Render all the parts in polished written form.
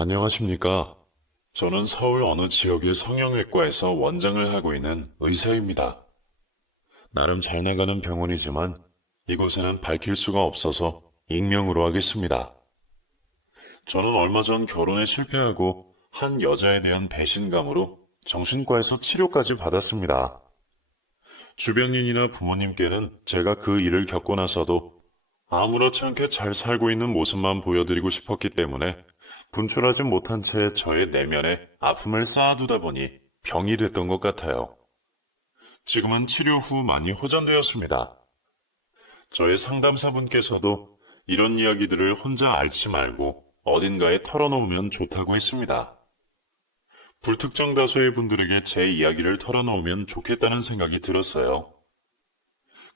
안녕하십니까. 저는 서울 어느 지역의 성형외과에서 원장을 하고 있는 의사입니다. 나름 잘 나가는 병원이지만 이곳에는 밝힐 수가 없어서 익명으로 하겠습니다. 저는 얼마 전 결혼에 실패하고 한 여자에 대한 배신감으로 정신과에서 치료까지 받았습니다. 주변인이나 부모님께는 제가 그 일을 겪고 나서도 아무렇지 않게 잘 살고 있는 모습만 보여드리고 싶었기 때문에 분출하지 못한 채 저의 내면에 아픔을 쌓아두다 보니 병이 됐던 것 같아요. 지금은 치료 후 많이 호전되었습니다. 저의 상담사분께서도 이런 이야기들을 혼자 앓지 말고 어딘가에 털어놓으면 좋다고 했습니다. 불특정 다수의 분들에게 제 이야기를 털어놓으면 좋겠다는 생각이 들었어요.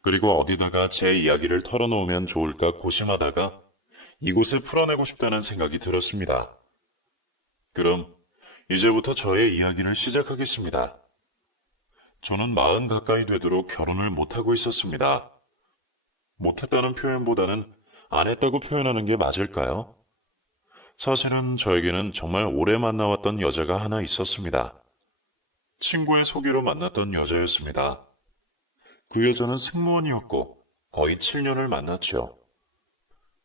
그리고 어디다가 제 이야기를 털어놓으면 좋을까 고심하다가 이곳에 풀어내고 싶다는 생각이 들었습니다. 그럼 이제부터 저의 이야기를 시작하겠습니다. 저는 40 가까이 되도록 결혼을 못하고 있었습니다. 못했다는 표현보다는 안 했다고 표현하는 게 맞을까요? 사실은 저에게는 정말 오래 만나왔던 여자가 하나 있었습니다. 친구의 소개로 만났던 여자였습니다. 그 여자는 승무원이었고 거의 7년을 만났죠.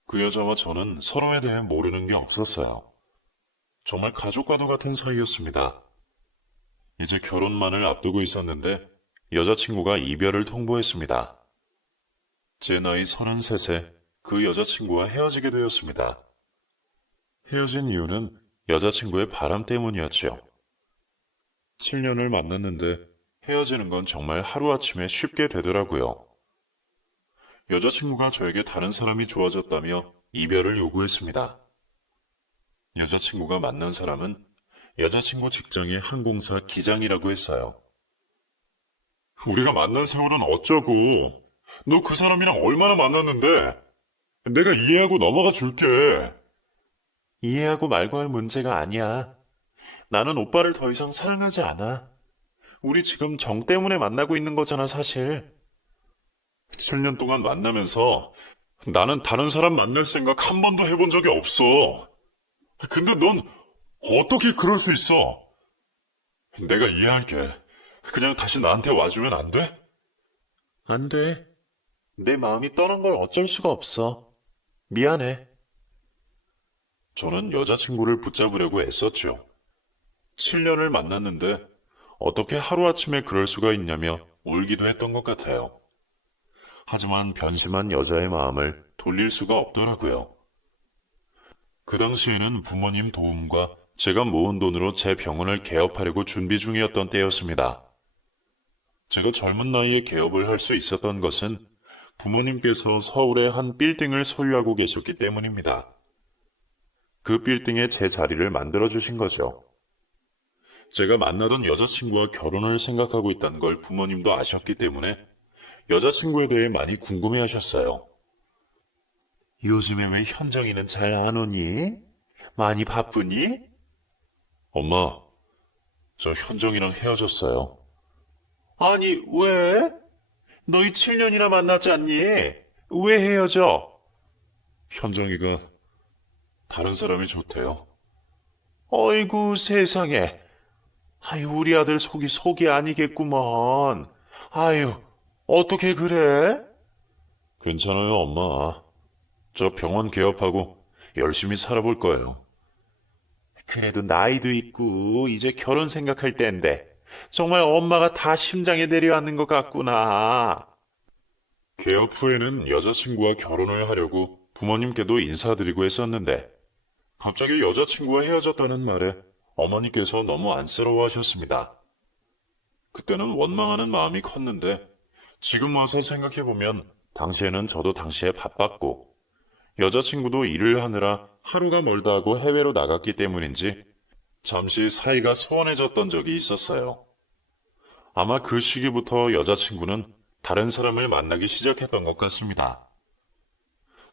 그 여자와 저는 서로에 대해 모르는 게 없었어요. 정말 가족과도 같은 사이였습니다. 이제 결혼만을 앞두고 있었는데 여자친구가 이별을 통보했습니다. 제 나이 33세 그 여자친구와 헤어지게 되었습니다. 헤어진 이유는 여자친구의 바람 때문이었죠. 7년을 만났는데 헤어지는 건 정말 하루아침에 쉽게 되더라고요. 여자친구가 저에게 다른 사람이 좋아졌다며 이별을 요구했습니다. 여자친구가 만난 사람은 여자친구 직장의 항공사 기장이라고 했어요. 우리가 만난 세월은 어쩌고? 너 그 사람이랑 얼마나 만났는데? 내가 이해하고 넘어가 줄게. 이해하고 말고 할 문제가 아니야. 나는 오빠를 더 이상 사랑하지 않아. 우리 지금 정 때문에 만나고 있는 거잖아, 사실. 7년 동안 만나면서 나는 다른 사람 만날 생각 한 번도 해본 적이 없어. 근데 넌 어떻게 그럴 수 있어? 내가 이해할게. 그냥 다시 나한테 와주면 안 돼? 안 돼. 내 마음이 떠난 걸 어쩔 수가 없어. 미안해. 저는 여자친구를 붙잡으려고 애썼죠. 7년을 만났는데 어떻게 하루아침에 그럴 수가 있냐며 울기도 했던 것 같아요. 하지만 변심한 여자의 마음을 돌릴 수가 없더라고요. 그 당시에는 부모님 도움과 제가 모은 돈으로 제 병원을 개업하려고 준비 중이었던 때였습니다. 제가 젊은 나이에 개업을 할 수 있었던 것은 부모님께서 서울의 한 빌딩을 소유하고 계셨기 때문입니다. 그 빌딩에 제 자리를 만들어주신 거죠. 제가 만나던 여자친구와 결혼을 생각하고 있다는 걸 부모님도 아셨기 때문에 여자친구에 대해 많이 궁금해하셨어요. 요즘에 왜 현정이는 잘 안 오니? 많이 바쁘니? 엄마, 저 현정이랑 헤어졌어요. 아니, 왜? 너희 7년이나 만났지 않니? 왜 헤어져? 현정이가 다른 사람이 좋대요. 어이구, 세상에. 아유, 우리 아들 속이 아니겠구먼. 아유, 어떻게 그래? 괜찮아요, 엄마. 저 병원 개업하고 열심히 살아볼 거예요. 그래도 나이도 있고 이제 결혼 생각할 때인데 정말 엄마가 다 심장에 내려앉는 것 같구나. 개업 후에는 여자친구와 결혼을 하려고 부모님께도 인사드리고 했었는데 갑자기 여자친구와 헤어졌다는 말에 어머니께서 너무 안쓰러워하셨습니다. 그때는 원망하는 마음이 컸는데 지금 와서 생각해보면 당시에는 저도 당시에 바빴고 여자친구도 일을 하느라 하루가 멀다 하고 해외로 나갔기 때문인지 잠시 사이가 소원해졌던 적이 있었어요. 아마 그 시기부터 여자친구는 다른 사람을 만나기 시작했던 것 같습니다.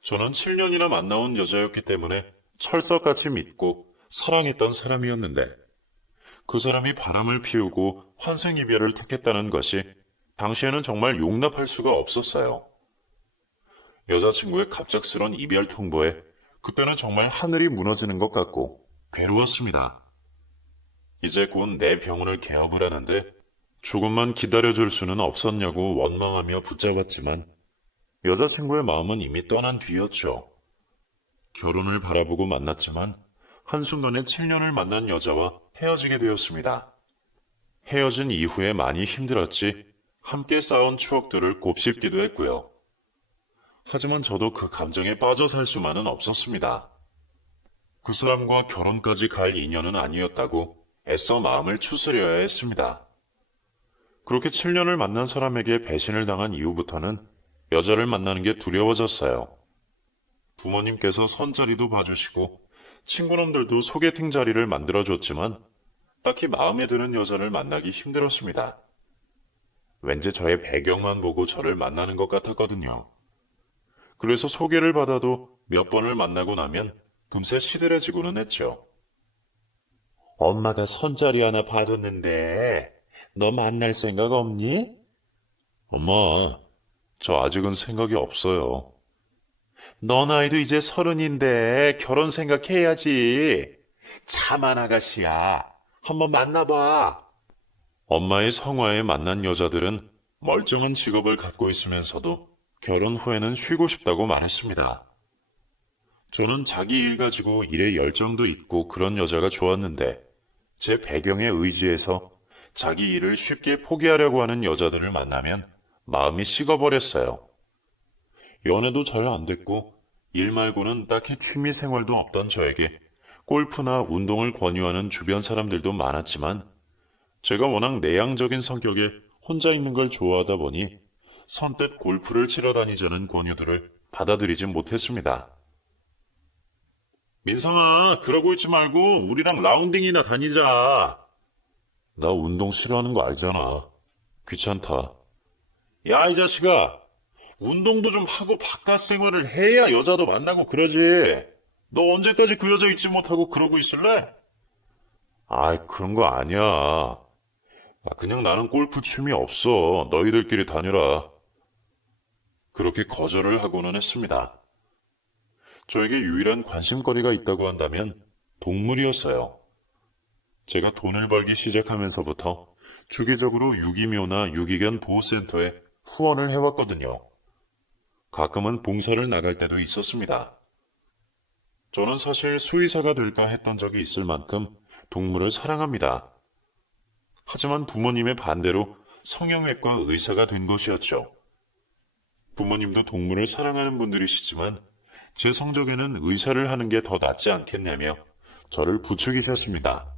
저는 7년이나 만나온 여자였기 때문에 철석같이 믿고 사랑했던 사람이었는데 그 사람이 바람을 피우고 환생이별을 택했다는 것이 당시에는 정말 용납할 수가 없었어요. 여자친구의 갑작스런 이별 통보에 그때는 정말 하늘이 무너지는 것 같고 괴로웠습니다. 이제 곧 내 병원을 개업을 하는데 조금만 기다려줄 수는 없었냐고 원망하며 붙잡았지만 여자친구의 마음은 이미 떠난 뒤였죠. 결혼을 바라보고 만났지만 한순간에 7년을 만난 여자와 헤어지게 되었습니다. 헤어진 이후에 많이 힘들었지 함께 쌓은 추억들을 곱씹기도 했고요. 하지만 저도 그 감정에 빠져 살 수만은 없었습니다. 그 사람과 결혼까지 갈 인연은 아니었다고 애써 마음을 추스려야 했습니다. 그렇게 7년을 만난 사람에게 배신을 당한 이후부터는 여자를 만나는 게 두려워졌어요. 부모님께서 선자리도 봐주시고 친구놈들도 소개팅 자리를 만들어줬지만 딱히 마음에 드는 여자를 만나기 힘들었습니다. 왠지 저의 배경만 보고 저를 만나는 것 같았거든요. 그래서 소개를 받아도 몇 번을 만나고 나면 금세 시들해지고는 했죠. 엄마가 선자리 하나 받았는데 너 만날 생각 없니? 엄마, 저 아직은 생각이 없어요. 너 나이도 이제 30인데 결혼 생각해야지. 차만 아가씨야. 한번 만나봐. 엄마의 성화에 만난 여자들은 멀쩡한 직업을 갖고 있으면서도 결혼 후에는 쉬고 싶다고 말했습니다. 저는 자기 일 가지고 일에 열정도 있고 그런 여자가 좋았는데 제 배경에 의지해서 자기 일을 쉽게 포기하려고 하는 여자들을 만나면 마음이 식어버렸어요. 연애도 잘 안 됐고 일 말고는 딱히 취미 생활도 없던 저에게 골프나 운동을 권유하는 주변 사람들도 많았지만 제가 워낙 내향적인 성격에 혼자 있는 걸 좋아하다 보니 선뜻 골프를 치러 다니자는 권유들을 받아들이진 못했습니다. 민성아, 그러고 있지 말고 우리랑 라운딩이나 다니자. 나 운동 싫어하는 거 알잖아. 귀찮다. 야, 이 자식아. 운동도 좀 하고 바깥 생활을 해야 여자도 만나고 그러지. 너 언제까지 그 여자 잊지 못하고 그러고 있을래? 아이, 그런 거 아니야. 그냥 나는 골프 취미 없어. 너희들끼리 다녀라. 그렇게 거절을 하고는 했습니다. 저에게 유일한 관심거리가 있다고 한다면 동물이었어요. 제가 돈을 벌기 시작하면서부터 주기적으로 유기묘나 유기견 보호센터에 후원을 해왔거든요. 가끔은 봉사를 나갈 때도 있었습니다. 저는 사실 수의사가 될까 했던 적이 있을 만큼 동물을 사랑합니다. 하지만 부모님의 반대로 성형외과 의사가 된 것이었죠. 부모님도 동물을 사랑하는 분들이시지만 제 성적에는 의사를 하는 게 더 낫지 않겠냐며 저를 부추기셨습니다.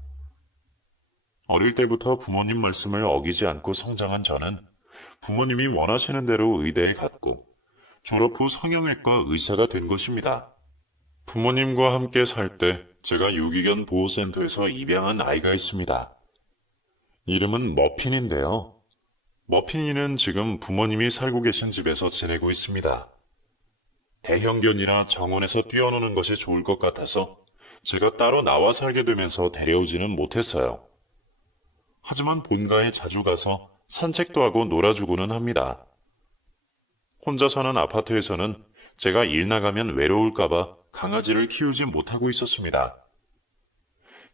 어릴 때부터 부모님 말씀을 어기지 않고 성장한 저는 부모님이 원하시는 대로 의대에 갔고 졸업 후 성형외과 의사가 된 것입니다. 부모님과 함께 살 때 제가 유기견 보호센터에서 입양한 아이가 있습니다. 이름은 머핀인데요. 머핀이는 지금 부모님이 살고 계신 집에서 지내고 있습니다. 대형견이라 정원에서 뛰어노는 것이 좋을 것 같아서 제가 따로 나와 살게 되면서 데려오지는 못했어요. 하지만 본가에 자주 가서 산책도 하고 놀아주고는 합니다. 혼자 사는 아파트에서는 제가 일 나가면 외로울까봐 강아지를 키우지 못하고 있었습니다.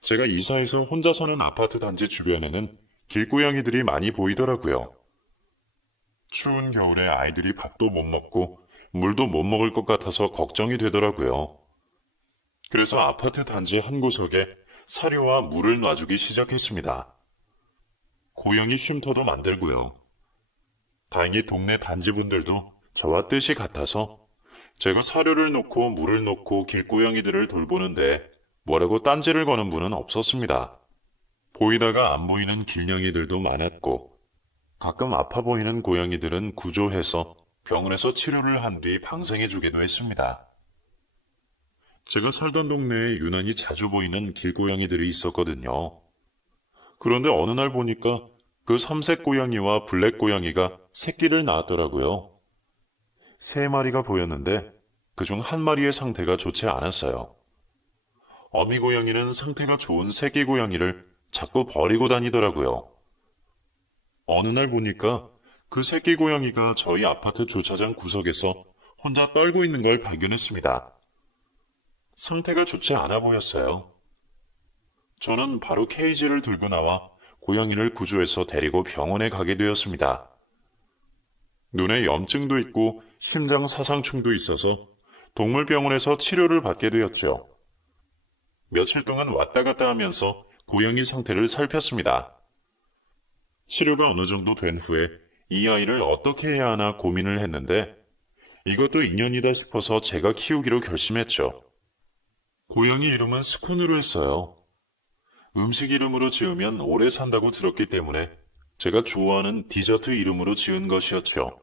제가 이사해서 혼자 사는 아파트 단지 주변에는 길고양이들이 많이 보이더라고요. 추운 겨울에 아이들이 밥도 못 먹고 물도 못 먹을 것 같아서 걱정이 되더라고요. 그래서 아파트 단지 한 구석에 사료와 물을 놔주기 시작했습니다. 고양이 쉼터도 만들고요. 다행히 동네 단지분들도 저와 뜻이 같아서 제가 사료를 놓고 물을 놓고 길고양이들을 돌보는데 뭐라고 딴지를 거는 분은 없었습니다. 보이다가 안 보이는 길냥이들도 많았고 가끔 아파 보이는 고양이들은 구조해서 병원에서 치료를 한 뒤 방생해주기도 했습니다. 제가 살던 동네에 유난히 자주 보이는 길고양이들이 있었거든요. 그런데 어느 날 보니까 그 삼색 고양이와 블랙 고양이가 새끼를 낳았더라고요. 3마리가 보였는데 그중 한 마리의 상태가 좋지 않았어요. 어미 고양이는 상태가 좋은 새끼 고양이를 자꾸 버리고 다니더라고요. 어느 날 보니까 그 새끼 고양이가 저희 아파트 주차장 구석에서 혼자 떨고 있는 걸 발견했습니다. 상태가 좋지 않아 보였어요. 저는 바로 케이지를 들고 나와 고양이를 구조해서 데리고 병원에 가게 되었습니다. 눈에 염증도 있고 심장 사상충도 있어서 동물병원에서 치료를 받게 되었죠. 며칠 동안 왔다 갔다 하면서 고양이 상태를 살폈습니다. 치료가 어느 정도 된 후에 이 아이를 어떻게 해야 하나 고민을 했는데 이것도 인연이다 싶어서 제가 키우기로 결심했죠. 고양이 이름은 스콘으로 했어요. 음식 이름으로 지으면 오래 산다고 들었기 때문에 제가 좋아하는 디저트 이름으로 지은 것이었죠.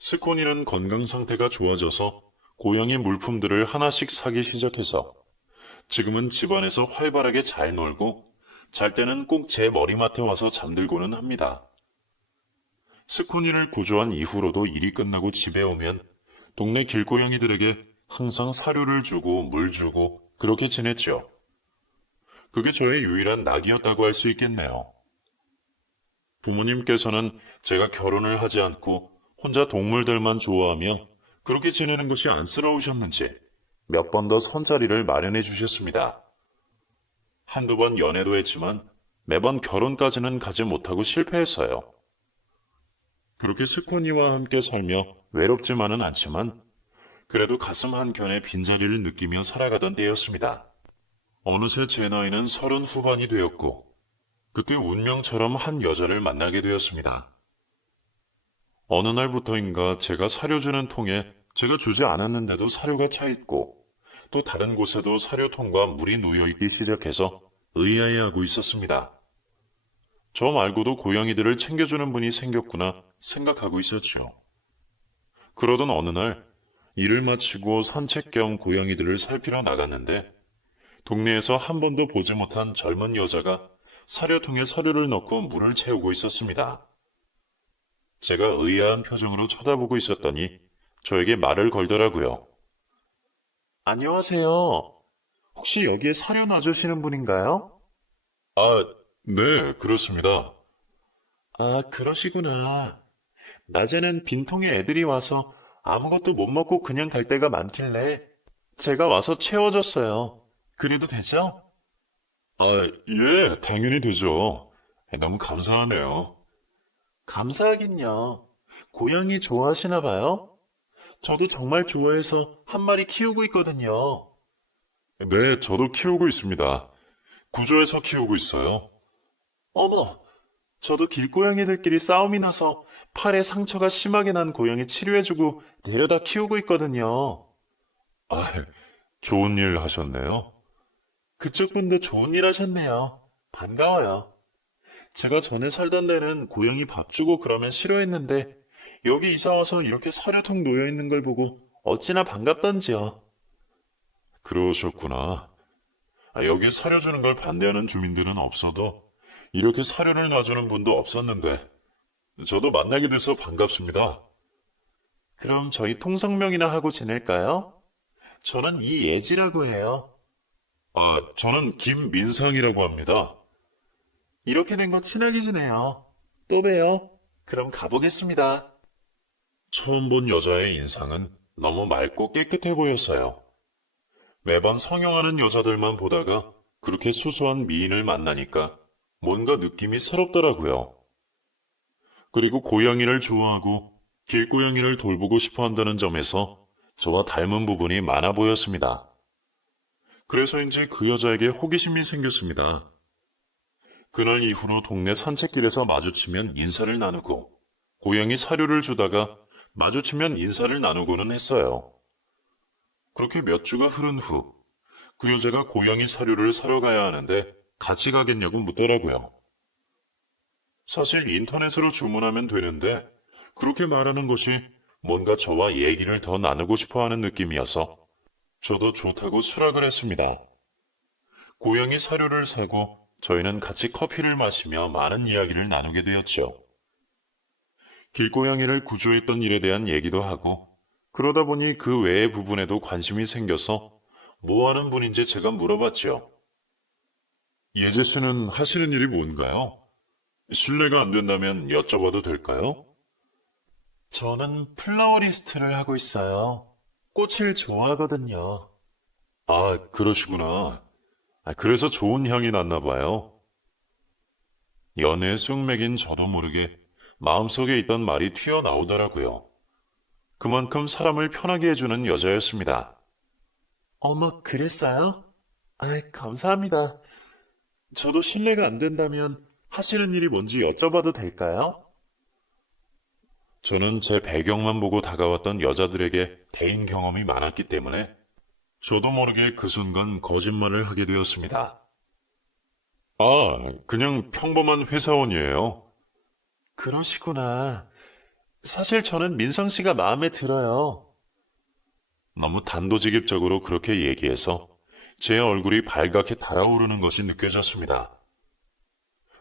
스콘이는 건강 상태가 좋아져서 고양이 물품들을 하나씩 사기 시작해서 지금은 집안에서 활발하게 잘 놀고 잘 때는 꼭 제 머리맡에 와서 잠들고는 합니다. 스코니를 구조한 이후로도 일이 끝나고 집에 오면 동네 길고양이들에게 항상 사료를 주고 물 주고 그렇게 지냈죠. 그게 저의 유일한 낙이었다고 할 수 있겠네요. 부모님께서는 제가 결혼을 하지 않고 혼자 동물들만 좋아하며 그렇게 지내는 것이 안쓰러우셨는지 몇 번 더 손자리를 마련해 주셨습니다. 한두 번 연애도 했지만 매번 결혼까지는 가지 못하고 실패했어요. 그렇게 스코니와 함께 살며 외롭지만은 않지만 그래도 가슴 한켠에 빈자리를 느끼며 살아가던 때였습니다. 어느새 제 나이는 30 후반이 되었고 그때 운명처럼 한 여자를 만나게 되었습니다. 어느 날부터인가 제가 사료 주는 통에 제가 주지 않았는데도 사료가 차 있고 또 다른 곳에도 사료통과 물이 놓여있기 시작해서 의아해하고 있었습니다. 저 말고도 고양이들을 챙겨주는 분이 생겼구나 생각하고 있었죠. 그러던 어느 날 일을 마치고 산책 겸 고양이들을 살피러 나갔는데 동네에서 한 번도 보지 못한 젊은 여자가 사료통에 사료를 넣고 물을 채우고 있었습니다. 제가 의아한 표정으로 쳐다보고 있었더니 저에게 말을 걸더라고요. 안녕하세요. 혹시 여기에 사료 놔주시는 분인가요? 아, 네, 그렇습니다. 아, 그러시구나. 낮에는 빈통에 애들이 와서 아무것도 못 먹고 그냥 갈 때가 많길래 제가 와서 채워줬어요. 그래도 되죠? 아, 예, 당연히 되죠. 너무 감사하네요. 감사하긴요. 고양이 좋아하시나 봐요? 저도 정말 좋아해서 한 마리 키우고 있거든요. 네, 저도 키우고 있습니다. 구조해서 키우고 있어요. 어머, 저도 길고양이들끼리 싸움이 나서 팔에 상처가 심하게 난 고양이 치료해주고 데려다 키우고 있거든요. 아, 좋은 일 하셨네요. 그쪽 분도 좋은 일 하셨네요. 반가워요. 제가 전에 살던 데는 고양이 밥 주고 그러면 싫어했는데 여기 이사 와서 이렇게 사료통 놓여 있는 걸 보고 어찌나 반갑던지요. 그러셨구나. 여기 사료 주는 걸 반대하는 주민들은 없어도 이렇게 사료를 놔주는 분도 없었는데 저도 만나게 돼서 반갑습니다. 그럼 저희 통성명이나 하고 지낼까요? 저는 이예지라고 해요. 아, 저는 김민상이라고 합니다. 이렇게 된 거 친하게 지내요. 또 봬요. 그럼 가보겠습니다. 처음 본 여자의 인상은 너무 맑고 깨끗해 보였어요. 매번 성형하는 여자들만 보다가 그렇게 수수한 미인을 만나니까 뭔가 느낌이 새롭더라고요. 그리고 고양이를 좋아하고 길고양이를 돌보고 싶어 한다는 점에서 저와 닮은 부분이 많아 보였습니다. 그래서인지 그 여자에게 호기심이 생겼습니다. 그날 이후로 동네 산책길에서 마주치면 인사를 나누고 고양이 사료를 주다가 마주치면 인사를 나누고는 했어요. 그렇게 몇 주가 흐른 후 그 여자가 고양이 사료를 사러 가야 하는데 같이 가겠냐고 묻더라고요. 사실 인터넷으로 주문하면 되는데 그렇게 말하는 것이 뭔가 저와 얘기를 더 나누고 싶어 하는 느낌이어서 저도 좋다고 수락을 했습니다. 고양이 사료를 사고 저희는 같이 커피를 마시며 많은 이야기를 나누게 되었죠. 길고양이를 구조했던 일에 대한 얘기도 하고 그러다 보니 그 외의 부분에도 관심이 생겨서 뭐 하는 분인지 제가 물어봤죠. 예재 씨는 하시는 일이 뭔가요? 실례가 안 된다면 여쭤봐도 될까요? 저는 플라워리스트를 하고 있어요. 꽃을 좋아하거든요. 아, 그러시구나. 그래서 좋은 향이 났나 봐요. 연애에 쑥맥인 저도 모르게 마음속에 있던 말이 튀어나오더라고요. 그만큼 사람을 편하게 해주는 여자였습니다. 어머, 그랬어요? 아이, 감사합니다. 저도 실례가 안 된다면 하시는 일이 뭔지 여쭤봐도 될까요? 저는 제 배경만 보고 다가왔던 여자들에게 대인 경험이 많았기 때문에 저도 모르게 그 순간 거짓말을 하게 되었습니다. 아, 그냥 평범한 회사원이에요. 그러시구나. 사실 저는 민성 씨가 마음에 들어요. 너무 단도직입적으로 그렇게 얘기해서 제 얼굴이 발갛게 달아오르는 것이 느껴졌습니다.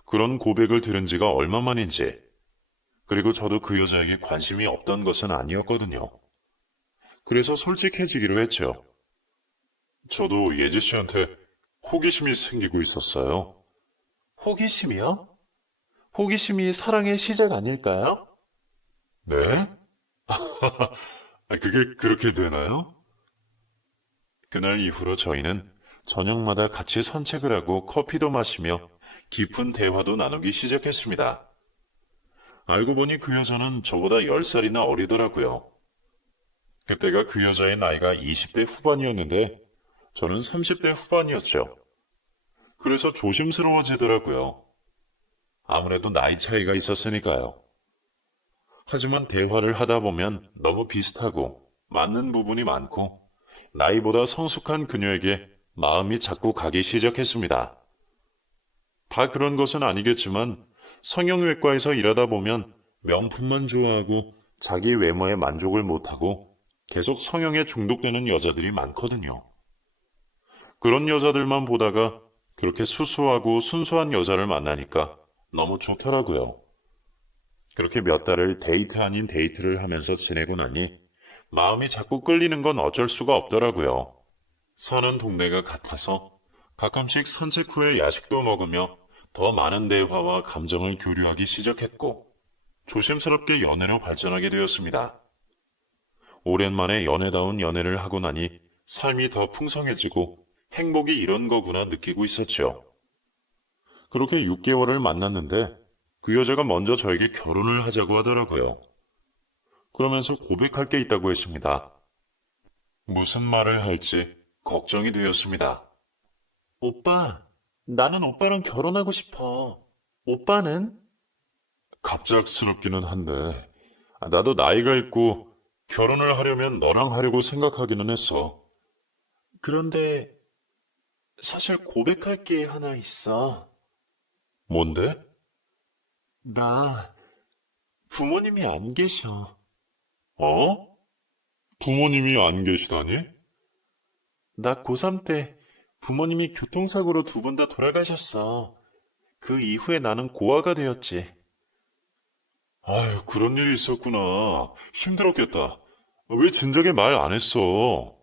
그런 고백을 들은 지가 얼마만인지, 그리고 저도 그 여자에게 관심이 없던 것은 아니었거든요. 그래서 솔직해지기로 했죠. 저도 예지 씨한테 호기심이 생기고 있었어요. 호기심이요? 호기심이 사랑의 시작 아닐까요? 네? 그게 그렇게 되나요? 그날 이후로 저희는 저녁마다 같이 산책을 하고 커피도 마시며 깊은 대화도 나누기 시작했습니다. 알고 보니 그 여자는 저보다 10살이나 어리더라고요. 그때가 그 여자의 나이가 20대 후반이었는데 저는 30대 후반이었죠. 그래서 조심스러워지더라고요. 아무래도 나이 차이가 있었으니까요. 하지만 대화를 하다 보면 너무 비슷하고 맞는 부분이 많고 나이보다 성숙한 그녀에게 마음이 자꾸 가기 시작했습니다. 다 그런 것은 아니겠지만 성형외과에서 일하다 보면 명품만 좋아하고 자기 외모에 만족을 못하고 계속 성형에 중독되는 여자들이 많거든요. 그런 여자들만 보다가 그렇게 수수하고 순수한 여자를 만나니까 너무 좋더라고요. 그렇게 몇 달을 데이트 아닌 데이트를 하면서 지내고 나니 마음이 자꾸 끌리는 건 어쩔 수가 없더라고요. 사는 동네가 같아서 가끔씩 산책 후에 야식도 먹으며 더 많은 대화와 감정을 교류하기 시작했고 조심스럽게 연애로 발전하게 되었습니다. 오랜만에 연애다운 연애를 하고 나니 삶이 더 풍성해지고 행복이 이런 거구나 느끼고 있었죠. 그렇게 6개월을 만났는데 그 여자가 먼저 저에게 결혼을 하자고 하더라고요. 그러면서 고백할 게 있다고 했습니다. 무슨 말을 할지 걱정이 되었습니다. 오빠, 나는 오빠랑 결혼하고 싶어. 오빠는? 갑작스럽기는 한데, 나도 나이가 있고 결혼을 하려면 너랑 하려고 생각하기는 했어. 그런데 사실 고백할 게 하나 있어. 뭔데? 나 부모님이 안 계셔. 어? 부모님이 안 계시다니? 나 고3 때 부모님이 교통사고로 두 분 다 돌아가셨어. 그 이후에 나는 고아가 되었지. 아유, 그런 일이 있었구나. 힘들었겠다. 왜 진작에 말 안 했어?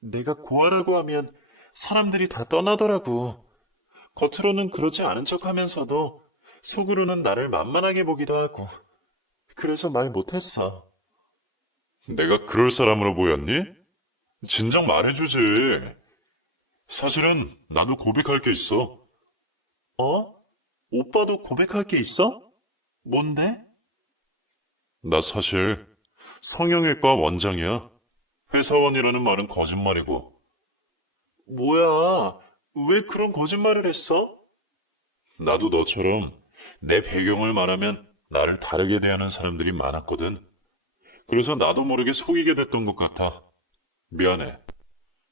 내가 고아라고 하면 사람들이 다 떠나더라고. 겉으로는 그렇지 않은 척 하면서도 속으로는 나를 만만하게 보기도 하고. 그래서 말 못했어. 내가 그럴 사람으로 보였니? 진작 말해주지. 사실은 나도 고백할 게 있어. 어? 오빠도 고백할 게 있어? 뭔데? 나 사실 성형외과 원장이야. 회사원이라는 말은 거짓말이고. 뭐야? 왜 그런 거짓말을 했어? 나도 너처럼 내 배경을 말하면 나를 다르게 대하는 사람들이 많았거든. 그래서 나도 모르게 속이게 됐던 것 같아. 미안해.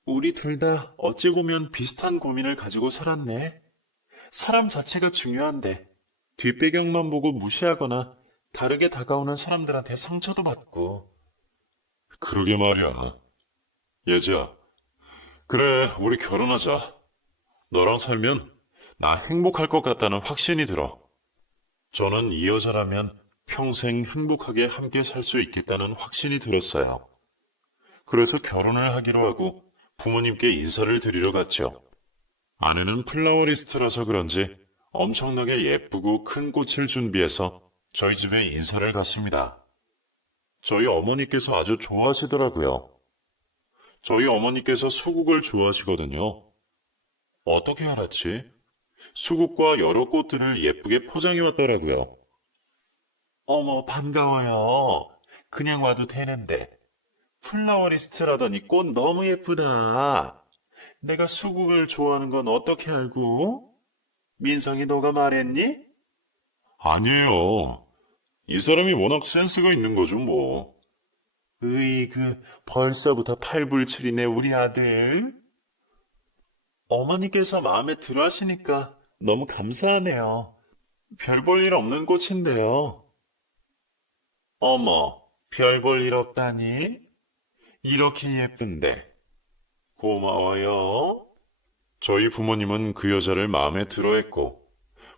우리 둘 다 어찌 보면 비슷한 고민을 가지고 살았네. 사람 자체가 중요한데 뒷배경만 보고 무시하거나 다르게 다가오는 사람들한테 상처도 받고. 그러게 말이야. 예지야. 그래, 우리 결혼하자. 너랑 살면 나 행복할 것 같다는 확신이 들어. 저는 이 여자라면 평생 행복하게 함께 살 수 있겠다는 확신이 들었어요. 그래서 결혼을 하기로 하고 부모님께 인사를 드리러 갔죠. 아내는 플라워리스트라서 그런지 엄청나게 예쁘고 큰 꽃을 준비해서 저희 집에 인사를 갔습니다. 저희 어머니께서 아주 좋아하시더라고요. 저희 어머니께서 수국을 좋아하시거든요. 어떻게 알았지? 수국과 여러 꽃들을 예쁘게 포장해 왔더라고요. 어머, 반가워요. 그냥 와도 되는데. 플라워리스트라더니 꽃 너무 예쁘다. 내가 수국을 좋아하는 건 어떻게 알고? 민성이 너가 말했니? 아니에요. 이 사람이 워낙 센스가 있는 거죠, 뭐. 으이그, 벌써부터 팔불출이네, 우리 아들. 어머니께서 마음에 들어 하시니까 너무 감사하네요. 별 볼 일 없는 꽃인데요. 어머, 별 볼 일 없다니? 이렇게 예쁜데. 고마워요. 저희 부모님은 그 여자를 마음에 들어 했고,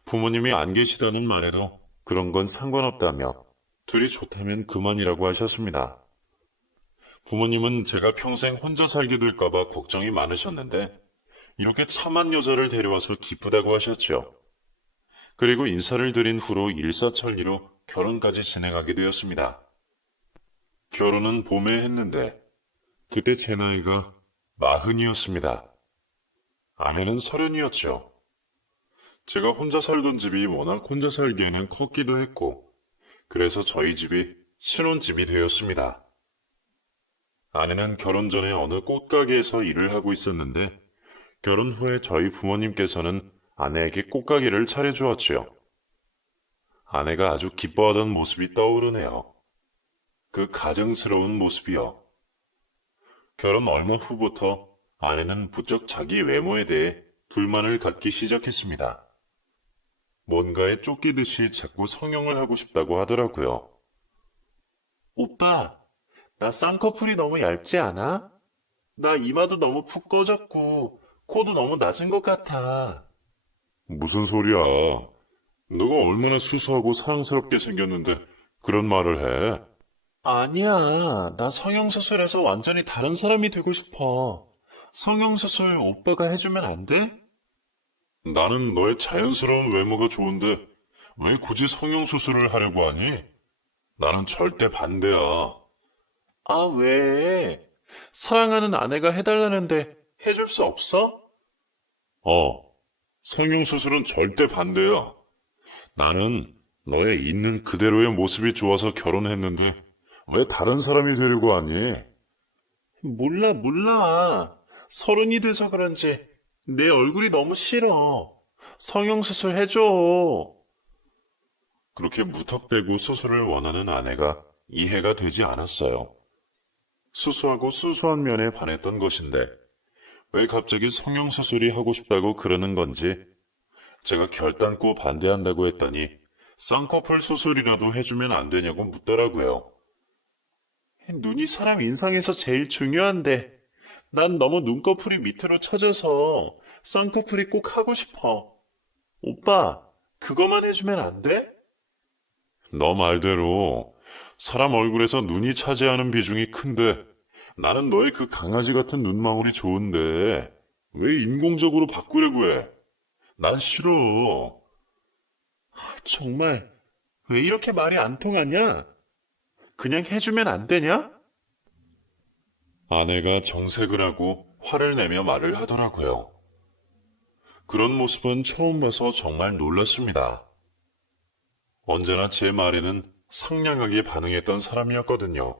부모님이 안 계시다는 말에도 그런 건 상관없다며, 둘이 좋다면 그만이라고 하셨습니다. 부모님은 제가 평생 혼자 살게 될까봐 걱정이 많으셨는데, 이렇게 참한 여자를 데려와서 기쁘다고 하셨죠. 그리고 인사를 드린 후로 일사천리로 결혼까지 진행하게 되었습니다. 결혼은 봄에 했는데, 그때 제 나이가 40이었습니다. 아내는 30이었죠. 제가 혼자 살던 집이 워낙 혼자 살기에는 컸기도 했고, 그래서 저희 집이 신혼집이 되었습니다. 아내는 결혼 전에 어느 꽃가게에서 일을 하고 있었는데, 결혼 후에 저희 부모님께서는 아내에게 꽃가게를 차려주었지요. 아내가 아주 기뻐하던 모습이 떠오르네요. 그 가정스러운 모습이요. 결혼 얼마 후부터 아내는 부쩍 자기 외모에 대해 불만을 갖기 시작했습니다. 뭔가에 쫓기듯이 자꾸 성형을 하고 싶다고 하더라고요. 오빠, 나 쌍꺼풀이 너무 얇지 않아? 나 이마도 너무 푹 꺼졌고 코도 너무 낮은 것 같아. 무슨 소리야? 너가 얼마나 수수하고 사랑스럽게 생겼는데 그런 말을 해? 아니야, 나 성형수술해서 완전히 다른 사람이 되고 싶어. 성형수술 오빠가 해주면 안 돼? 나는 너의 자연스러운 외모가 좋은데 왜 굳이 성형수술을 하려고 하니? 나는 절대 반대야. 아, 왜? 사랑하는 아내가 해달라는데 해줄 수 없어? 성형수술은 절대 반대야. 나는 너의 있는 그대로의 모습이 좋아서 결혼했는데 왜 다른 사람이 되려고 하니? 몰라. 30이 돼서 그런지 내 얼굴이 너무 싫어. 성형수술 해줘. 그렇게 무턱대고 수술을 원하는 아내가 이해가 되지 않았어요. 수수하고 순수한 면에 반했던 것인데 왜 갑자기 성형수술이 하고 싶다고 그러는 건지 제가 결단코 반대한다고 했더니 쌍꺼풀 수술이라도 해주면 안 되냐고 묻더라고요. 눈이 사람 인상에서 제일 중요한데 난 너무 눈꺼풀이 밑으로 처져서 쌍꺼풀이 꼭 하고 싶어. 오빠, 그거만 해주면 안 돼? 너 말대로 사람 얼굴에서 눈이 차지하는 비중이 큰데 나는 너의 그 강아지 같은 눈망울이 좋은데 왜 인공적으로 바꾸려고 해? 난 싫어. 정말 왜 이렇게 말이 안 통하냐? 그냥 해주면 안 되냐? 아내가 정색을 하고 화를 내며 말을 하더라고요. 그런 모습은 처음 봐서 정말 놀랐습니다. 언제나 제 말에는 상냥하게 반응했던 사람이었거든요.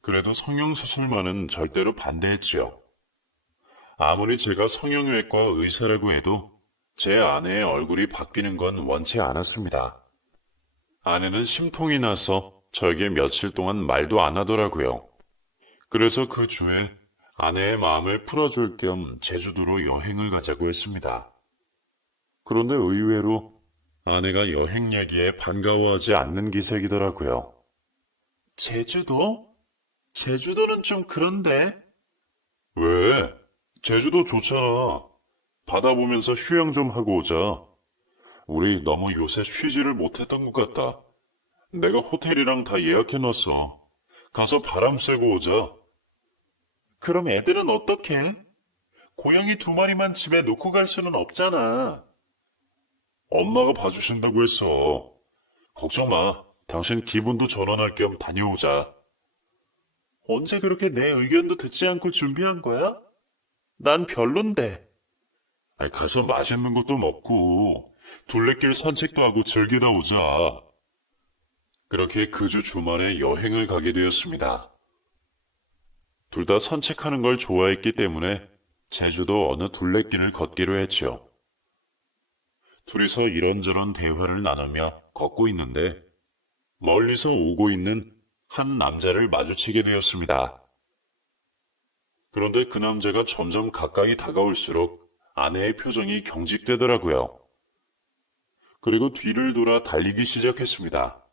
그래도 성형수술만은 절대로 반대했지요. 아무리 제가 성형외과 의사라고 해도 제 아내의 얼굴이 바뀌는 건 원치 않았습니다. 아내는 심통이 나서 저에게 며칠 동안 말도 안 하더라고요. 그래서 그 주에 아내의 마음을 풀어줄 겸 제주도로 여행을 가자고 했습니다. 그런데 의외로 아내가 여행 얘기에 반가워하지 않는 기색이더라고요. 제주도? 제주도는 좀 그런데. 왜? 제주도 좋잖아. 바다 보면서 휴양 좀 하고 오자. 우리 너무 요새 쉬지를 못했던 것 같다. 내가 호텔이랑 다 예약해놨어. 가서 바람 쐬고 오자. 그럼 애들은 어떡해? 고양이 2마리만 집에 놓고 갈 수는 없잖아. 엄마가 봐주신다고 했어. 걱정 마. 당신 기분도 전환할 겸 다녀오자. 언제 그렇게 내 의견도 듣지 않고 준비한 거야? 난 별론데. 가서 맛있는 것도 먹고 둘레길 산책도 하고 즐기다 오자. 그렇게 그 주 주말에 여행을 가게 되었습니다. 둘 다 산책하는 걸 좋아했기 때문에 제주도 어느 둘레길을 걷기로 했죠. 둘이서 이런저런 대화를 나누며 걷고 있는데 멀리서 오고 있는 한 남자를 마주치게 되었습니다. 그런데 그 남자가 점점 가까이 다가올수록 아내의 표정이 경직되더라고요. 그리고 뒤를 돌아 달리기 시작했습니다.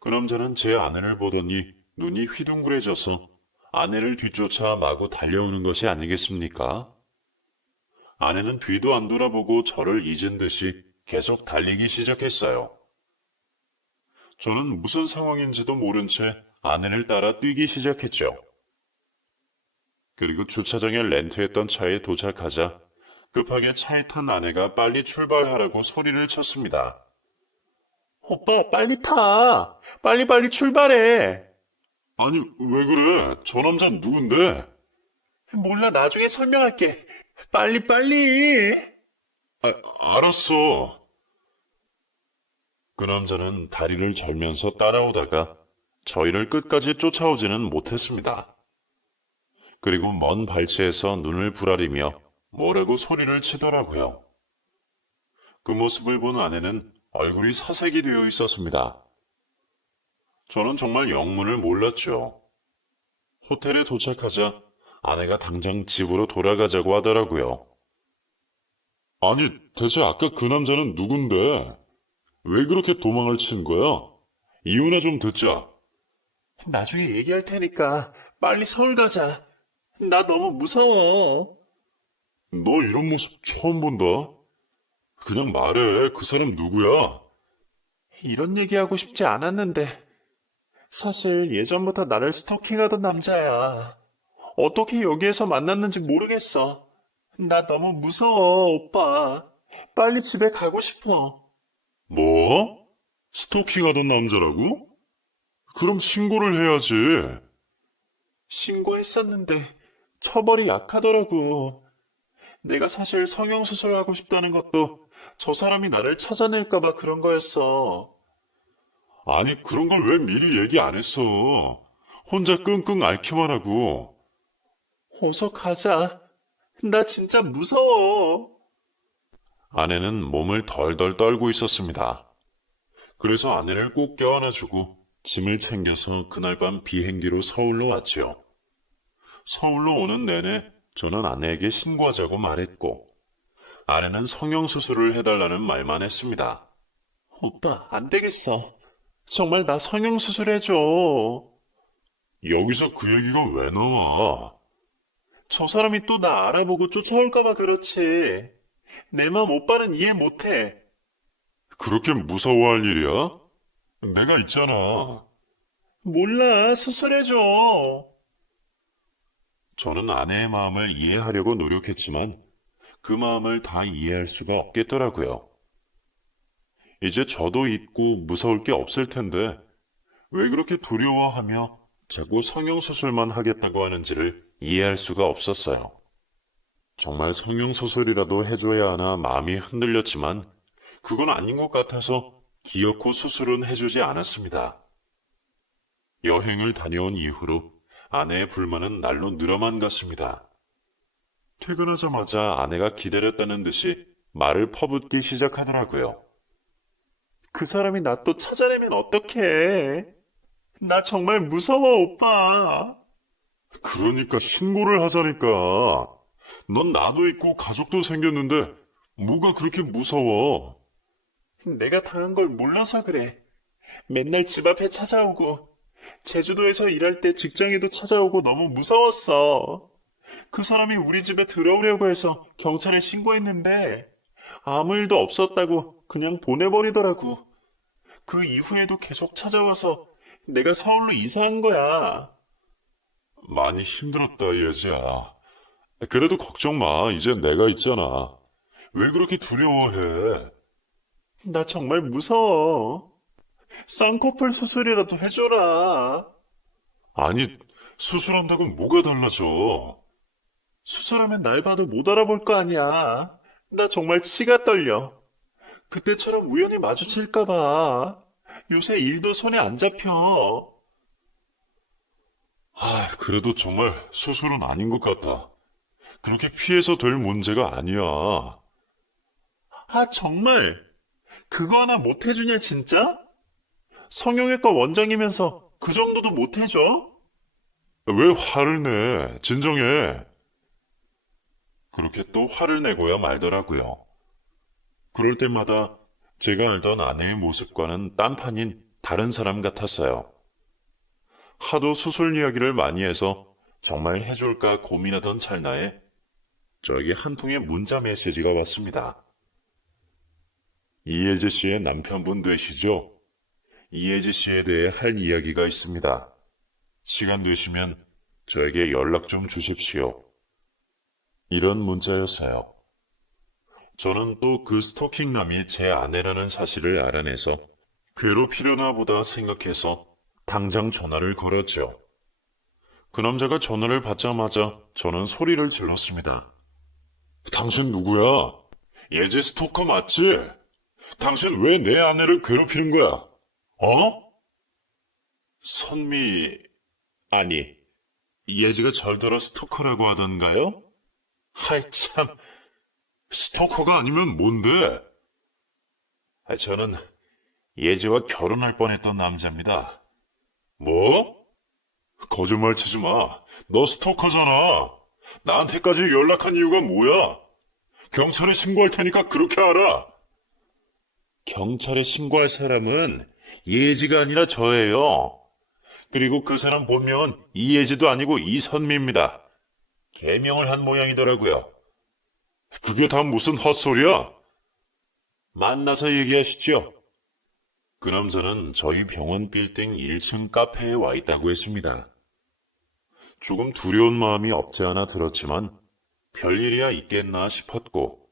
그 남자는 제 아내를 보더니 눈이 휘둥그레져서 아내를 뒤쫓아 마구 달려오는 것이 아니겠습니까? 아내는 뒤도 안 돌아보고 저를 잊은 듯이 계속 달리기 시작했어요. 저는 무슨 상황인지도 모른 채 아내를 따라 뛰기 시작했죠. 그리고 주차장에 렌트했던 차에 도착하자 급하게 차에 탄 아내가 빨리 출발하라고 소리를 쳤습니다. 오빠, 빨리 타! 빨리빨리 출발해! 아니, 왜 그래? 저 남자 누군데? 몰라, 나중에 설명할게. 빨리! 알았어. 그 남자는 다리를 절면서 따라오다가 저희를 끝까지 쫓아오지는 못했습니다. 그리고 먼 발치에서 눈을 부라리며 뭐라고 소리를 치더라고요. 그 모습을 본 아내는 얼굴이 사색이 되어 있었습니다. 저는 정말 영문을 몰랐죠. 호텔에 도착하자 아내가 당장 집으로 돌아가자고 하더라고요. 아니, 대체 아까 그 남자는 누군데? 왜 그렇게 도망을 친 거야? 이유나 좀 듣자. 나중에 얘기할 테니까 빨리 서울 가자. 나 너무 무서워. 너 이런 모습 처음 본다. 그냥 말해. 그 사람 누구야? 이런 얘기하고 싶지 않았는데 사실 예전부터 나를 스토킹하던 남자야. 어떻게 여기에서 만났는지 모르겠어. 나 너무 무서워, 오빠. 빨리 집에 가고 싶어. 뭐? 스토킹하던 남자라고? 그럼 신고를 해야지. 신고했었는데 처벌이 약하더라고. 내가 사실 성형수술하고 싶다는 것도 저 사람이 나를 찾아낼까봐 그런 거였어. 아니, 그런 걸 왜 미리 얘기 안 했어? 혼자 끙끙 앓기만 하고. 어서 가자. 나 진짜 무서워. 아내는 몸을 덜덜 떨고 있었습니다. 그래서 아내를 꼭 껴안아주고 짐을 챙겨서 그날 밤 비행기로 서울로 왔죠. 서울로 오는 내내 저는 아내에게 신고하자고 말했고 아내는 성형수술을 해달라는 말만 했습니다. 오빠, 안 되겠어. 정말 나 성형수술해줘. 여기서 그 얘기가 왜 나와? 저 사람이 또 나 알아보고 쫓아올까봐 그렇지. 내 맘 오빠는 이해 못해. 그렇게 무서워할 일이야? 내가 있잖아. 몰라, 수술해줘. 저는 아내의 마음을 이해하려고 노력했지만 그 마음을 다 이해할 수가 없겠더라고요. 이제 저도 잊고 무서울 게 없을 텐데 왜 그렇게 두려워하며 자꾸 성형수술만 하겠다고 하는지를 이해할 수가 없었어요. 정말 성형수술이라도 해줘야 하나 마음이 흔들렸지만 그건 아닌 것 같아서 기어코 수술은 해주지 않았습니다. 여행을 다녀온 이후로 아내의 불만은 날로 늘어만 갔습니다. 퇴근하자마자 아내가 기다렸다는 듯이 말을 퍼붓기 시작하더라고요. 그 사람이 나 또 찾아내면 어떡해? 나 정말 무서워, 오빠. 그러니까 신고를 하자니까. 넌 나도 있고 가족도 생겼는데 뭐가 그렇게 무서워? 내가 당한 걸 몰라서 그래. 맨날 집 앞에 찾아오고 제주도에서 일할 때 직장에도 찾아오고 너무 무서웠어. 그 사람이 우리 집에 들어오려고 해서 경찰에 신고했는데 아무 일도 없었다고 그냥 보내버리더라고. 그 이후에도 계속 찾아와서 내가 서울로 이사한 거야. 많이 힘들었다, 예지야. 그래도 걱정 마. 이제 내가 있잖아. 왜 그렇게 두려워해? 나 정말 무서워. 쌍꺼풀 수술이라도 해줘라. 아니, 수술한다고 뭐가 달라져? 수술하면 날 봐도 못 알아볼 거 아니야. 나 정말 치가 떨려. 그때처럼 우연히 마주칠까 봐. 요새 일도 손에 안 잡혀. 그래도 정말 수술은 아닌 것 같다. 그렇게 피해서 될 문제가 아니야. 정말? 그거 하나 못 해주냐, 진짜? 성형외과 원장이면서 그 정도도 못 해줘? 왜 화를 내? 진정해. 그렇게 또 화를 내고야 말더라고요. 그럴 때마다 제가 알던 아내의 모습과는 딴판인 다른 사람 같았어요. 하도 수술 이야기를 많이 해서 정말 해줄까 고민하던 찰나에 저에게 한 통의 문자 메시지가 왔습니다. 이혜지 씨의 남편분 되시죠? 이혜지 씨에 대해 할 이야기가 있습니다. 시간 되시면 저에게 연락 좀 주십시오. 이런 문자였어요. 저는 또 그 스토킹남이 제 아내라는 사실을 알아내서 괴롭히려나 보다 생각해서 당장 전화를 걸었죠. 그 남자가 전화를 받자마자 저는 소리를 질렀습니다. 당신 누구야? 예지 스토커 맞지? 당신 왜 내 아내를 괴롭히는 거야? 선미... 아니, 예지가 절더러 스토커라고 하던가요? 참... 스토커가 아니면 뭔데? 저는 예지와 결혼할 뻔했던 남자입니다. 뭐? 거짓말 치지 마. 너 스토커잖아. 나한테까지 연락한 이유가 뭐야? 경찰에 신고할 테니까 그렇게 알아. 경찰에 신고할 사람은 예지가 아니라 저예요. 그리고 그 사람 보면 이예지도 아니고 이선미입니다. 개명을 한 모양이더라고요. 그게 다 무슨 헛소리야? 만나서 얘기하시죠. 그 남자는 저희 병원 빌딩 1층 카페에 와 있다고 했습니다. 조금 두려운 마음이 없지 않아 들었지만 별일이야 있겠나 싶었고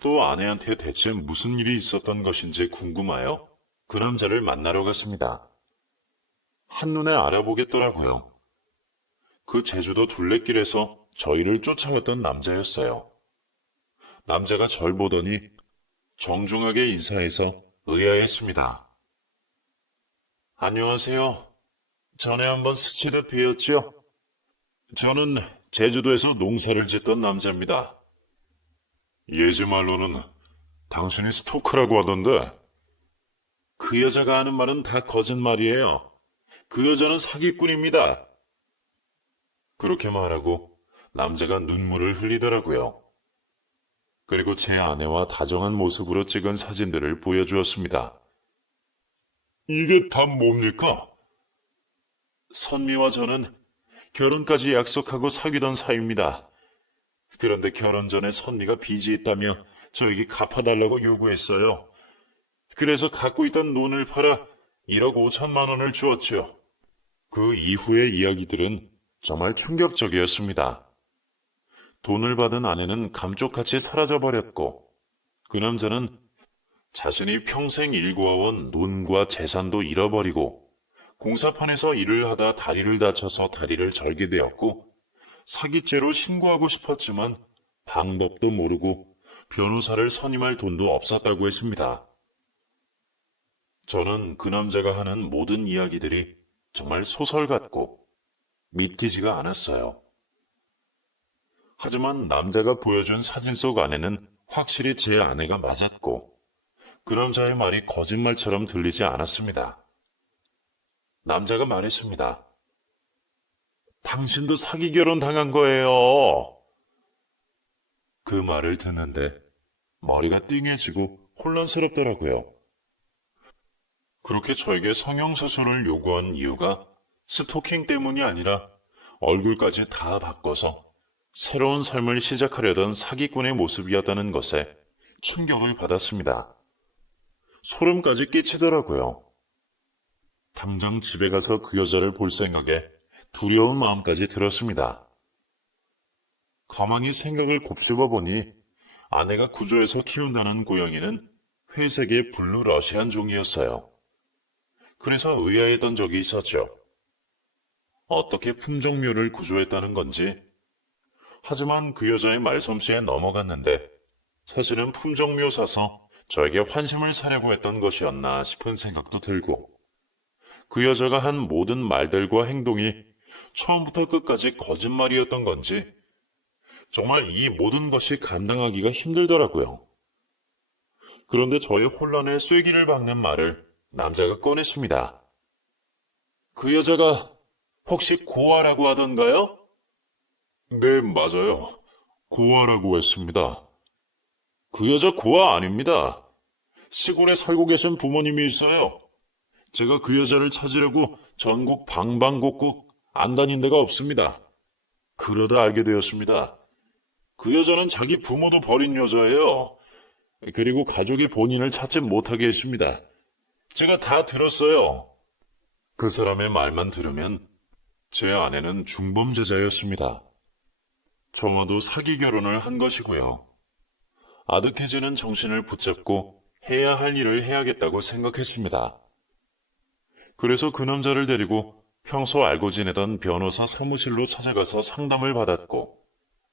또 아내한테 대체 무슨 일이 있었던 것인지 궁금하여 그 남자를 만나러 갔습니다. 한눈에 알아보겠더라고요. 그 제주도 둘레길에서 저희를 쫓아왔던 남자였어요. 남자가 절 보더니 정중하게 인사해서 의아했습니다. 안녕하세요. 전에 한번 스치듯 뵈었죠? 저는 제주도에서 농사를 짓던 남자입니다. 예지 말로는 당신이 스토커라고 하던데 그 여자가 하는 말은 다 거짓말이에요. 그 여자는 사기꾼입니다. 그렇게 말하고 남자가 눈물을 흘리더라고요. 그리고 제 아내와 다정한 모습으로 찍은 사진들을 보여주었습니다. 이게 다 뭡니까? 선미와 저는 결혼까지 약속하고 사귀던 사이입니다. 그런데 결혼 전에 선미가 빚이 있다며 저에게 갚아달라고 요구했어요. 그래서 갖고 있던 논을 팔아 1억 5천만 원을 주었죠. 그 이후의 이야기들은 정말 충격적이었습니다. 돈을 받은 아내는 감쪽같이 사라져버렸고 그 남자는 자신이 평생 일구어온 논과 재산도 잃어버리고 공사판에서 일을 하다 다리를 다쳐서 다리를 절게 되었고 사기죄로 신고하고 싶었지만 방법도 모르고 변호사를 선임할 돈도 없었다고 했습니다. 저는 그 남자가 하는 모든 이야기들이 정말 소설 같고 믿기지가 않았어요. 하지만 남자가 보여준 사진 속 아내는 확실히 제 아내가 맞았고 그 남자의 말이 거짓말처럼 들리지 않았습니다. 남자가 말했습니다. 당신도 사기 결혼 당한 거예요. 그 말을 듣는데 머리가 띵해지고 혼란스럽더라고요. 그렇게 저에게 성형수술을 요구한 이유가 스토킹 때문이 아니라 얼굴까지 다 바꿔서 새로운 삶을 시작하려던 사기꾼의 모습이었다는 것에 충격을 받았습니다. 소름까지 끼치더라고요. 당장 집에 가서 그 여자를 볼 생각에 두려운 마음까지 들었습니다. 가만히 생각을 곱씹어 보니 아내가 구조해서 키운다는 고양이는 회색의 블루 러시안 종이었어요. 그래서 의아했던 적이 있었죠. 어떻게 품종묘를 구조했다는 건지, 하지만 그 여자의 말솜씨에 넘어갔는데 사실은 품종묘사서 저에게 환심을 사려고 했던 것이었나 싶은 생각도 들고 그 여자가 한 모든 말들과 행동이 처음부터 끝까지 거짓말이었던 건지 정말 이 모든 것이 감당하기가 힘들더라고요. 그런데 저의 혼란에 쐐기를 박는 말을 남자가 꺼냈습니다. 그 여자가 혹시 고아라고 하던가요? 네, 맞아요. 고아라고 했습니다. 그 여자 고아 아닙니다. 시골에 살고 계신 부모님이 있어요. 제가 그 여자를 찾으려고 전국 방방곡곡 안 다닌 데가 없습니다. 그러다 알게 되었습니다. 그 여자는 자기 부모도 버린 여자예요. 그리고 가족이 본인을 찾지 못하게 했습니다. 제가 다 들었어요. 그 사람의 말만 들으면 제 아내는 중범죄자였습니다. 정화도 사기 결혼을 한 것이고요. 아득해지는 정신을 붙잡고 해야 할 일을 해야겠다고 생각했습니다. 그래서 그 남자를 데리고 평소 알고 지내던 변호사 사무실로 찾아가서 상담을 받았고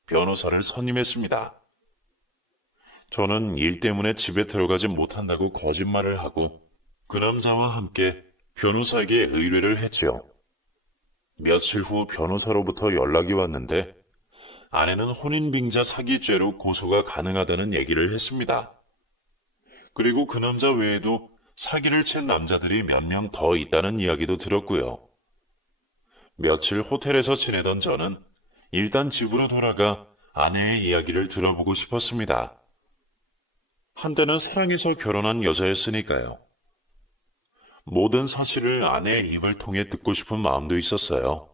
변호사를 선임했습니다. 저는 일 때문에 집에 들어가지 못한다고 거짓말을 하고 그 남자와 함께 변호사에게 의뢰를 했지요. 며칠 후 변호사로부터 연락이 왔는데 아내는 혼인빙자 사기죄로 고소가 가능하다는 얘기를 했습니다. 그리고 그 남자 외에도 사기를 친 남자들이 몇 명 더 있다는 이야기도 들었고요. 며칠 호텔에서 지내던 저는 일단 집으로 돌아가 아내의 이야기를 들어보고 싶었습니다. 한때는 사랑해서 결혼한 여자였으니까요. 모든 사실을 아내의 입을 통해 듣고 싶은 마음도 있었어요.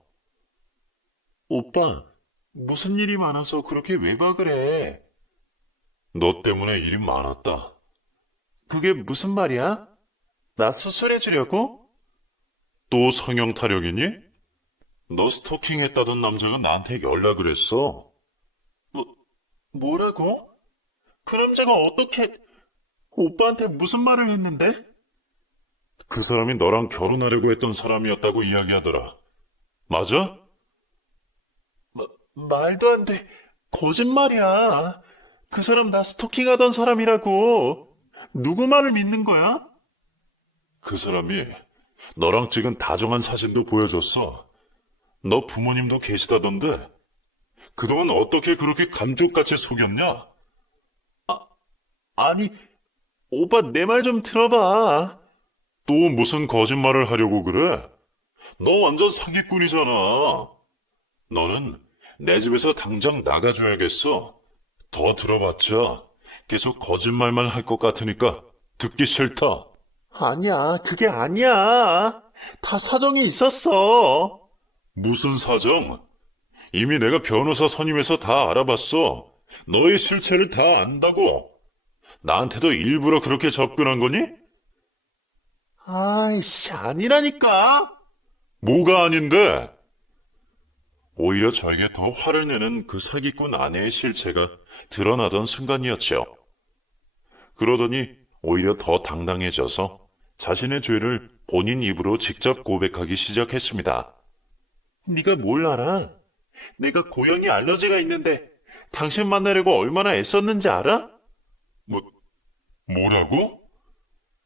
오빠, 무슨 일이 많아서 그렇게 외박을 해? 너 때문에 일이 많았다. 그게 무슨 말이야? 나 수술해주려고? 또 성형 타령이니? 너 스토킹했다던 남자가 나한테 연락을 했어. 뭐라고? 그 남자가 어떻게 오빠한테 무슨 말을 했는데? 그 사람이 너랑 결혼하려고 했던 사람이었다고 이야기하더라. 맞아? 말도 안 돼. 거짓말이야. 그 사람 나 스토킹하던 사람이라고. 누구 말을 믿는 거야? 그 사람이 너랑 찍은 다정한 사진도 보여줬어. 너 부모님도 계시다던데. 그동안 어떻게 그렇게 감쪽같이 속였냐? 아니, 오빠 내 말 좀 들어봐. 또 무슨 거짓말을 하려고 그래? 너 완전 사기꾼이잖아. 너는 내 집에서 당장 나가줘야겠어. 더 들어봤자 계속 거짓말만 할 것 같으니까 듣기 싫다. 아니야, 그게 아니야. 다 사정이 있었어. 무슨 사정? 이미 내가 변호사 선임해서 다 알아봤어. 너의 실체를 다 안다고. 나한테도 일부러 그렇게 접근한 거니? 아이씨, 아니라니까. 뭐가 아닌데? 오히려 저에게 더 화를 내는 그 사기꾼 아내의 실체가 드러나던 순간이었죠. 그러더니 오히려 더 당당해져서 자신의 죄를 본인 입으로 직접 고백하기 시작했습니다. 네가 뭘 알아? 내가 고양이 알러지가 있는데 당신 만나려고 얼마나 애썼는지 알아? 뭐라고?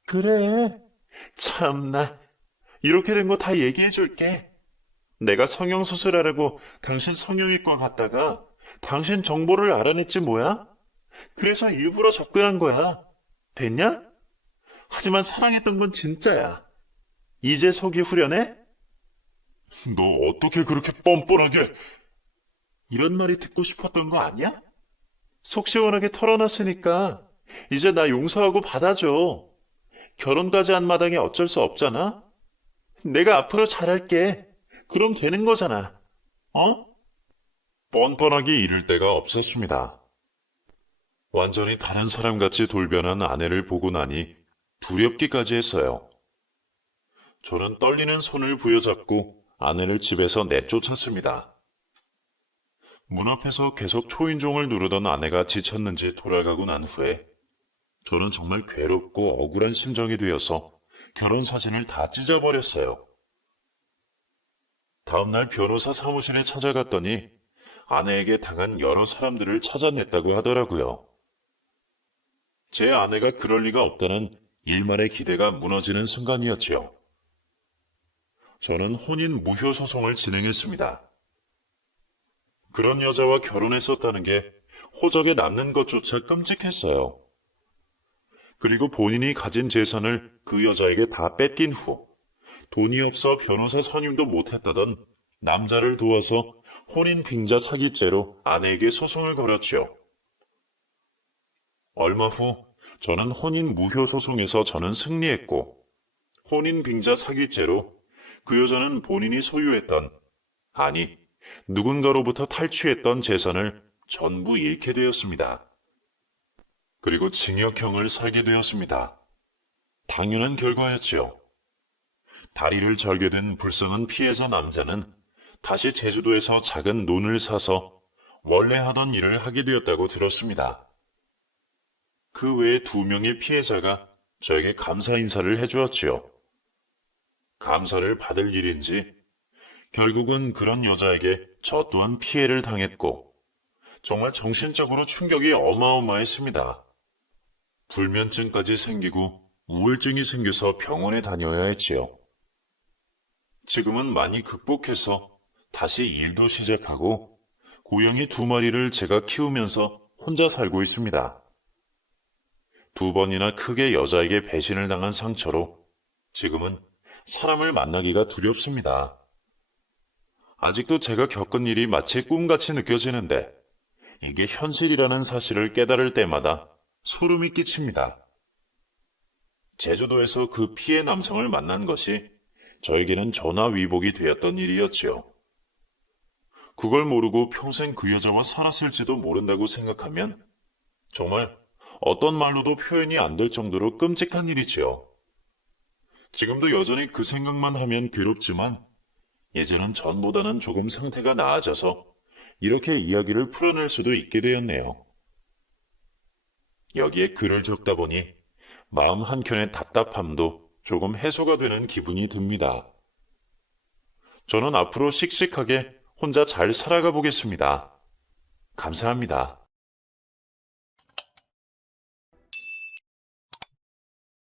그래. 참나. 이렇게 된 거 다 얘기해줄게. 내가 성형수술하려고 당신 성형외과 갔다가 당신 정보를 알아냈지 뭐야? 그래서 일부러 접근한 거야. 됐냐? 하지만 사랑했던 건 진짜야. 이제 속이 후련해? 너 어떻게 그렇게 뻔뻔하게... 이런 말이 듣고 싶었던 거 아니야? 속 시원하게 털어놨으니까 이제 나 용서하고 받아줘. 결혼까지 한 마당에 어쩔 수 없잖아? 내가 앞으로 잘할게. 그럼 되는 거잖아. 어? 뻔뻔하게 이를 데가 없었습니다. 완전히 다른 사람같이 돌변한 아내를 보고 나니 두렵기까지 했어요. 저는 떨리는 손을 부여잡고 아내를 집에서 내쫓았습니다. 문 앞에서 계속 초인종을 누르던 아내가 지쳤는지 돌아가고 난 후에 저는 정말 괴롭고 억울한 심정이 되어서 결혼 사진을 다 찢어버렸어요. 다음날 변호사 사무실에 찾아갔더니 아내에게 당한 여러 사람들을 찾아냈다고 하더라고요. 제 아내가 그럴 리가 없다는 일말의 기대가 무너지는 순간이었지요. 저는 혼인 무효 소송을 진행했습니다. 그런 여자와 결혼했었다는 게 호적에 남는 것조차 끔찍했어요. 그리고 본인이 가진 재산을 그 여자에게 다 뺏긴 후 돈이 없어 변호사 선임도 못했다던 남자를 도와서 혼인 빙자 사기죄로 아내에게 소송을 걸었지요. 얼마 후 저는 혼인 무효 소송에서 저는 승리했고 혼인 빙자 사기죄로 그 여자는 본인이 소유했던, 아니 누군가로부터 탈취했던 재산을 전부 잃게 되었습니다. 그리고 징역형을 살게 되었습니다. 당연한 결과였지요. 다리를 절게 된 불쌍한 피해자 남자는 다시 제주도에서 작은 논을 사서 원래 하던 일을 하게 되었다고 들었습니다. 그 외에 2명의 피해자가 저에게 감사 인사를 해주었지요. 감사를 받을 일인지 결국은 그런 여자에게 저 또한 피해를 당했고 정말 정신적으로 충격이 어마어마했습니다. 불면증까지 생기고 우울증이 생겨서 병원에 다녀야 했지요. 지금은 많이 극복해서 다시 일도 시작하고 고양이 2마리를 제가 키우면서 혼자 살고 있습니다. 2번이나 크게 여자에게 배신을 당한 상처로 지금은 사람을 만나기가 두렵습니다. 아직도 제가 겪은 일이 마치 꿈같이 느껴지는데 이게 현실이라는 사실을 깨달을 때마다 소름이 끼칩니다. 제주도에서 그 피해 남성을 만난 것이 저에게는 전화위복이 되었던 일이었지요. 그걸 모르고 평생 그 여자와 살았을지도 모른다고 생각하면 정말 어떤 말로도 표현이 안 될 정도로 끔찍한 일이지요. 지금도 여전히 그 생각만 하면 괴롭지만 예전은 전보다는 조금 상태가 나아져서 이렇게 이야기를 풀어낼 수도 있게 되었네요. 여기에 글을 적다 보니 마음 한켠의 답답함도 조금 해소가 되는 기분이 듭니다. 저는 앞으로 씩씩하게 혼자 잘 살아가 보겠습니다. 감사합니다.